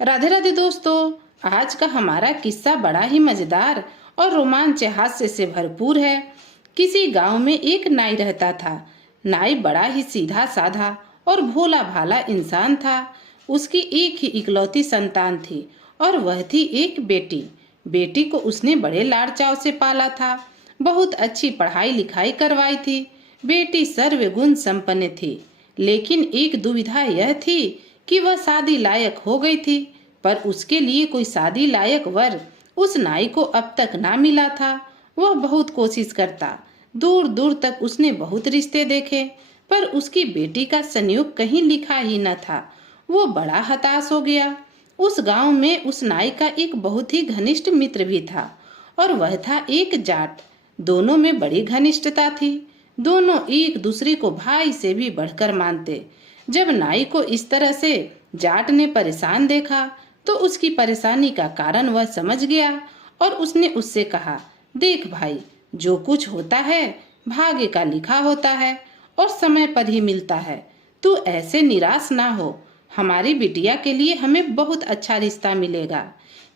राधे राधे दोस्तों। आज का हमारा किस्सा बड़ा ही मजेदार और रोमांच हास्य से भरपूर है। किसी गांव में एक नाई रहता था। नाई बड़ा ही सीधा साधा और भोला भाला इंसान था। उसकी एक ही इकलौती संतान थी और वह थी एक बेटी। बेटी को उसने बड़े लाड़ चाव से पाला था। बहुत अच्छी पढ़ाई लिखाई करवाई थी। बेटी सर्वगुण संपन्न थी, लेकिन एक दुविधा यह थी कि वह शादी लायक हो गई थी, पर उसके लिए कोई शादी लायक वर उस नाई को अब तक ना मिला था। वह बहुत कोशिश करता, दूर दूर तक उसने बहुत रिश्ते देखे, पर उसकी बेटी का संयोग कहीं लिखा ही न था। वो बड़ा हताश हो गया। उस गांव में उस नाई का एक बहुत ही घनिष्ठ मित्र भी था, और वह था एक जाट। दोनों में बड़ी घनिष्ठता थी। दोनों एक दूसरे को भाई से भी बढ़कर मानते। जब नाई को इस तरह से जाट ने परेशान देखा तो उसकी परेशानी का कारण वह समझ गया और उसने उससे कहा, देख भाई, जो कुछ होता है भाग्य का लिखा होता है और समय पर ही मिलता है। तू ऐसे निराश ना हो। हमारी बिटिया के लिए हमें बहुत अच्छा रिश्ता मिलेगा।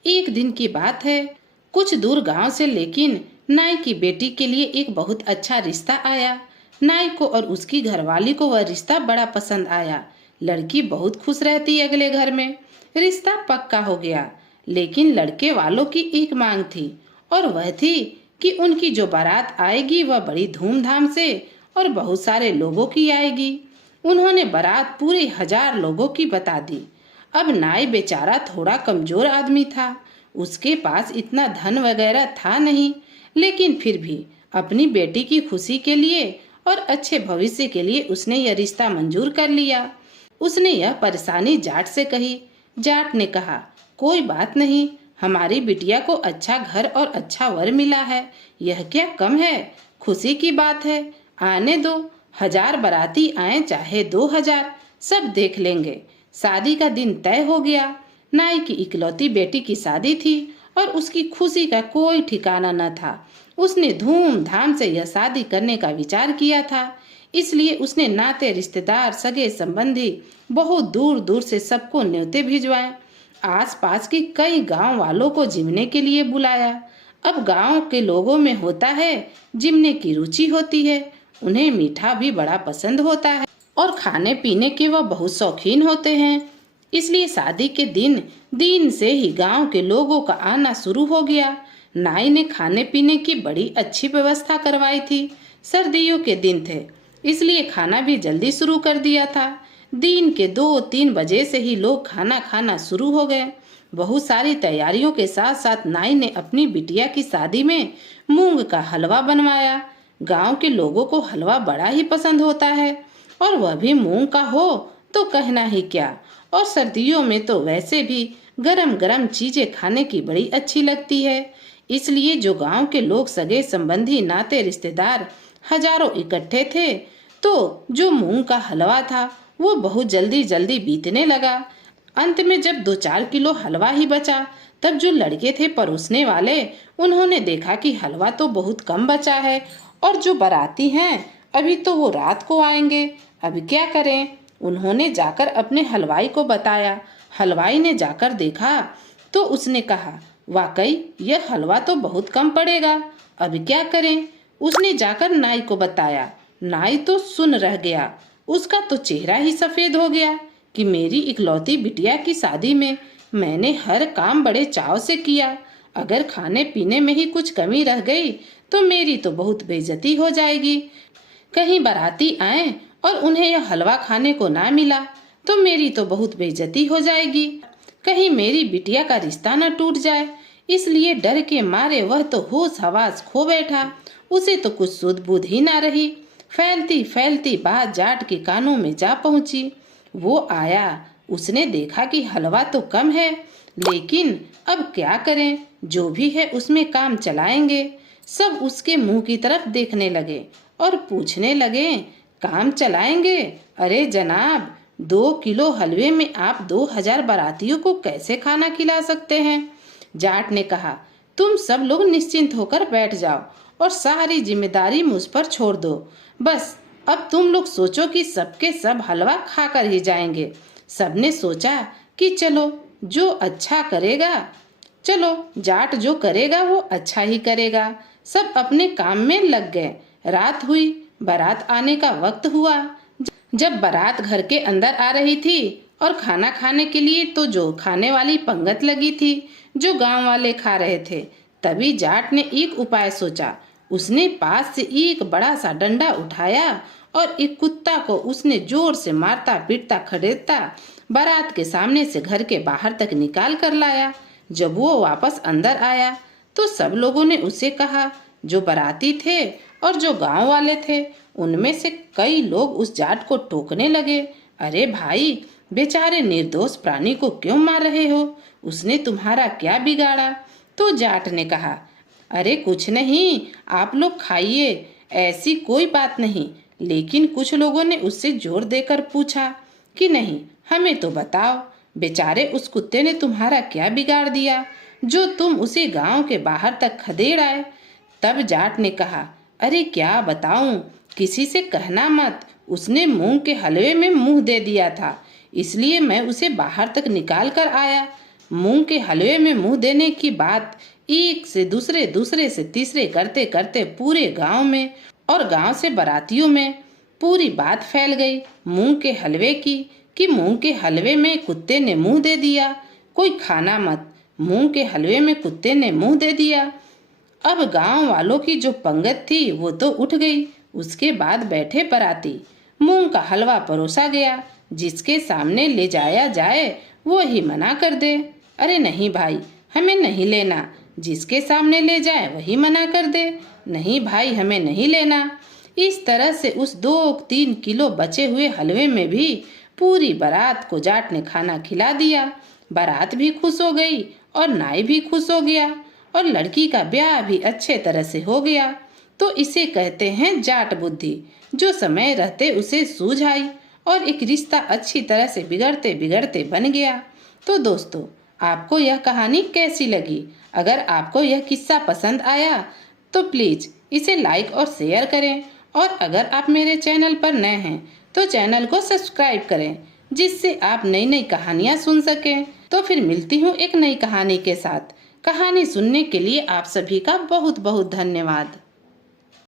एक दिन की बात है, कुछ दूर गांव से, लेकिन नाई की बेटी के लिए एक बहुत अच्छा रिश्ता आया। नाई को और उसकी घरवाली को वह रिश्ता बड़ा पसंद आया। लड़की बहुत खुश रहती अगले घर में। रिश्ता पक्का हो गया, लेकिन लड़के वालों की एक मांग थी, और वह थी कि उनकी जो बारात आएगी वह बड़ी धूमधाम से और बहुत सारे लोगों की आएगी। उन्होंने बारात पूरे 1000 लोगों की बता दी। अब नाई बेचारा थोड़ा कमजोर आदमी था। उसके पास इतना धन वगैरह था नहीं, लेकिन फिर भी अपनी बेटी की खुशी के लिए और अच्छे भविष्य के लिए उसने यह रिश्ता मंजूर कर लिया। उसने यह परेशानी जाट से कही। जाट ने कहा, कोई बात नहीं, हमारी बिटिया को अच्छा घर और अच्छा वर मिला है, यह क्या कम है, खुशी की बात है। आने दो, 1000 बाराती आए चाहे 2000, सब देख लेंगे। शादी का दिन तय हो गया। नाई की इकलौती बेटी की शादी थी और उसकी खुशी का कोई ठिकाना न था। उसने धूमधाम से यह शादी करने का विचार किया था, इसलिए उसने नाते रिश्तेदार सगे संबंधी बहुत दूर दूर से सबको न्योते भिजवाए। आसपास के कई गांव वालों को जिमने के लिए बुलाया। अब गांव के लोगों में होता है, जिमने की रुचि होती है, उन्हें मीठा भी बड़ा पसंद होता है और खाने पीने के वह बहुत शौकीन होते हैं। इसलिए शादी के दिन दिन से ही गांव के लोगों का आना शुरू हो गया। नाई ने खाने पीने की बड़ी अच्छी व्यवस्था करवाई थी। सर्दियों के दिन थे, इसलिए खाना भी जल्दी शुरू कर दिया था। दिन के 2-3 बजे से ही लोग खाना खाना शुरू हो गए। बहुत सारी तैयारियों के साथ साथ नाई ने अपनी बिटिया की शादी में मूंग का हलवा बनवाया। गांव के लोगों को हलवा बड़ा ही पसंद होता है, और वह भी मूंग का हो तो कहना ही क्या। और सर्दियों में तो वैसे भी गरम गरम चीजें खाने की बड़ी अच्छी लगती है। इसलिए जो गांव के लोग सगे संबंधी नाते रिश्तेदार हजारों इकट्ठे थे, तो जो मूंग का हलवा था वो बहुत जल्दी जल्दी बीतने लगा। अंत में जब 2-4 किलो हलवा ही बचा, तब जो लड़के थे परोसने वाले, उन्होंने देखा कि हलवा तो बहुत कम बचा है और जो बाराती हैं अभी तो वो रात को आएंगे, अब क्या करें। उन्होंने जाकर अपने हलवाई को बताया। हलवाई ने जाकर देखा तो उसने कहा, वाकई यह हलवा तो बहुत कम पड़ेगा, अब क्या करें। उसने जाकर नाई को बताया। नाई तो सुन रह गया। उसका तो चेहरा ही सफेद हो गया कि मेरी इकलौती बिटिया की शादी में मैंने हर काम बड़े चाव से किया, अगर खाने पीने में ही कुछ कमी रह गई तो मेरी तो बहुत बेइज्जती हो जाएगी। कहीं बाराती आए और उन्हें यह हलवा खाने को ना मिला तो मेरी तो बहुत बेइज्जती हो जाएगी। कहीं मेरी बिटिया का रिश्ता न टूट जाए, इसलिए डर के मारे वह तो होश हवास खो बैठा। उसे तो कुछ सुध बुध ही ना रही। फैलती फैलती बात जाट के कानों में जा पहुंची। वो आया, उसने देखा कि हलवा तो कम है, लेकिन अब क्या करें, जो भी है उसमें काम चलाएंगे। सब उसके मुंह की तरफ देखने लगे और पूछने लगे, काम चलाएंगे? अरे जनाब, 2 किलो हलवे में आप 2000 बारातियों को कैसे खाना खिला सकते हैं? जाट ने कहा, तुम सब लोग निश्चिंत होकर बैठ जाओ और सारी जिम्मेदारी मुझ पर छोड़ दो। बस अब तुम लोग सोचो कि सबके सब हलवा खाकर ही जाएंगे। सबने सोचा कि चलो जो अच्छा करेगा, चलो जाट जो करेगा वो अच्छा ही करेगा। सब अपने काम में लग गए। रात हुई, बारात आने का वक्त हुआ। जब बारात घर के अंदर आ रही थी और खाना खाने के लिए तो जो खाने वाली पंगत लगी थी, जो गांव वाले खा रहे थे, तभी जाट ने एक उपाय सोचा। उसने पास से एक बड़ा सा डंडा उठाया और एक कुत्ता को उसने जोर से मारता पीटता खदेड़ता बारात के सामने से घर के बाहर तक निकाल कर लाया। जब वो वापस अंदर आया तो सब लोगों ने उसे कहा, जो बाराती थे और जो गांव वाले थे, उनमें से कई लोग उस जाट को टोकने लगे। अरे भाई, बेचारे निर्दोष प्राणी को क्यों मार रहे हो? उसने तुम्हारा क्या बिगाड़ा? तो जाट ने कहा, अरे कुछ नहीं, आप लोग खाइए, ऐसी कोई बात नहीं। लेकिन कुछ लोगों ने उससे जोर देकर पूछा कि नहीं, हमें तो बताओ, बेचारे उस कुत्ते ने तुम्हारा क्या बिगाड़ दिया जो तुम उसे गांव के बाहर तक खदेड़ आए? तब जाट ने कहा, अरे क्या बताऊं, किसी से कहना मत, उसने मूंग के हलवे में मुंह दे दिया था, इसलिए मैं उसे बाहर तक निकाल कर आया। मूंग के हलवे में मुंह देने की बात एक से दूसरे, दूसरे से तीसरे करते करते पूरे गांव में और गांव से बारातियों में पूरी बात फैल गई मूंग के हलवे की, कि मूंग के हलवे में कुत्ते ने मुंह दे दिया। कोई खाना मत, मूंग के हलवे में कुत्ते ने मुंह दे दिया। अब गांव वालों की जो पंगत थी वो तो उठ गई। उसके बाद बैठे बाराती, मूंग का हलवा परोसा गया, जिसके सामने ले जाया जाए वो ही मना कर दे। अरे नहीं भाई, हमें नहीं लेना, जिसके सामने ले जाए वही मना कर दे। नहीं भाई, हमें नहीं लेना। इस तरह से उस 2-3 किलो बचे हुए हलवे में भी पूरी बारात को जाट ने खाना खिला दिया। बारात भी खुश हो गई और नाई भी खुश हो गया और लड़की का ब्याह भी अच्छे तरह से हो गया। तो इसे कहते हैं जाट बुद्धि, जो समय रहते उसे सूझ आई और एक रिश्ता अच्छी तरह से बिगड़ते बिगड़ते बन गया। तो दोस्तों, आपको यह कहानी कैसी लगी? अगर आपको यह किस्सा पसंद आया तो प्लीज इसे लाइक और शेयर करें, और अगर आप मेरे चैनल पर नए हैं तो चैनल को सब्सक्राइब करें, जिससे आप नई नई कहानियाँ सुन सकें। तो फिर मिलती हूँ एक नई कहानी के साथ। कहानी सुनने के लिए आप सभी का बहुत बहुत धन्यवाद।